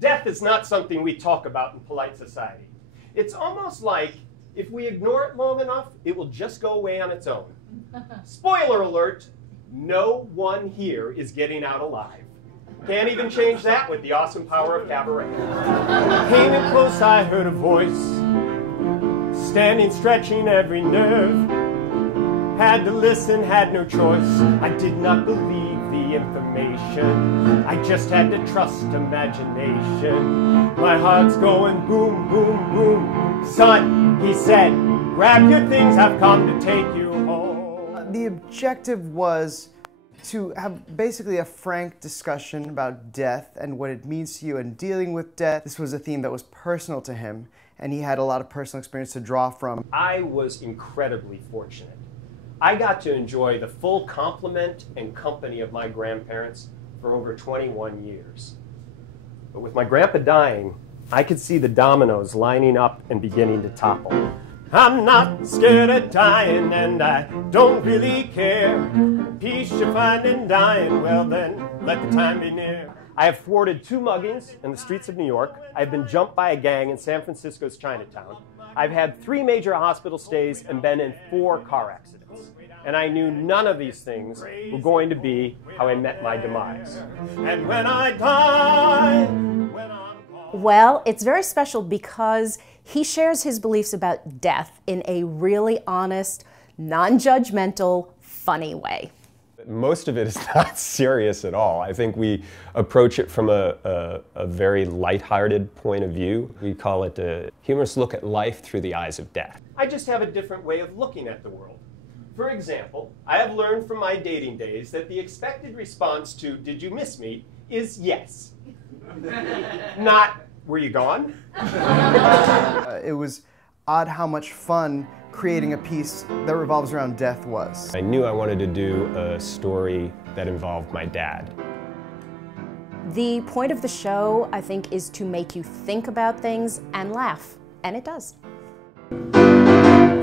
Death is not something we talk about in polite society. It's almost like if we ignore it long enough, it will just go away on its own. Spoiler alert, no one here is getting out alive. Can't even change that with the awesome power of cabaret. Came in close, I heard a voice, standing, stretching every nerve. Had to listen, had no choice. I did not believe the information. I just had to trust imagination. My heart's going boom, boom, boom. Son, he said, grab your things, I've come to take you home. The objective was to have basically a frank discussion about death and what it means to you and dealing with death. This was a theme that was personal to him, and he had a lot of personal experience to draw from. I was incredibly fortunate. I got to enjoy the full complement and company of my grandparents for over 21 years. But with my grandpa dying, I could see the dominoes lining up and beginning to topple. I'm not scared of dying, and I don't really care. Peace you find in dying, well then, let the time be near. I have thwarted 2 muggings in the streets of New York. I've been jumped by a gang in San Francisco's Chinatown. I've had 3 major hospital stays and been in 4 car accidents. And I knew none of these things were going to be how I met my demise. And when I die, well, it's very special because he shares his beliefs about death in a really honest, non-judgmental, funny way. Most of it is not serious at all. I think we approach it from a very lighthearted point of view. We call it a humorous look at life through the eyes of death. I just have a different way of looking at the world. For example, I have learned from my dating days that the expected response to, "Did you miss me?" is yes. Not, "Were you gone?" It was odd how much fun creating a piece that revolves around death was. I knew I wanted to do a story that involved my dad. The point of the show, I think, is to make you think about things and laugh, and it does.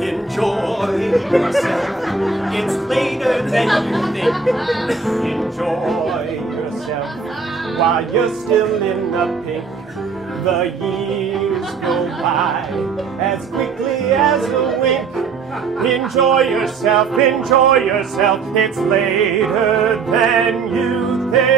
Enjoy yourself, it's later than you think. Enjoy yourself while you're still in the pink. The years go by as quickly as a wink. Enjoy yourself, it's later than you think.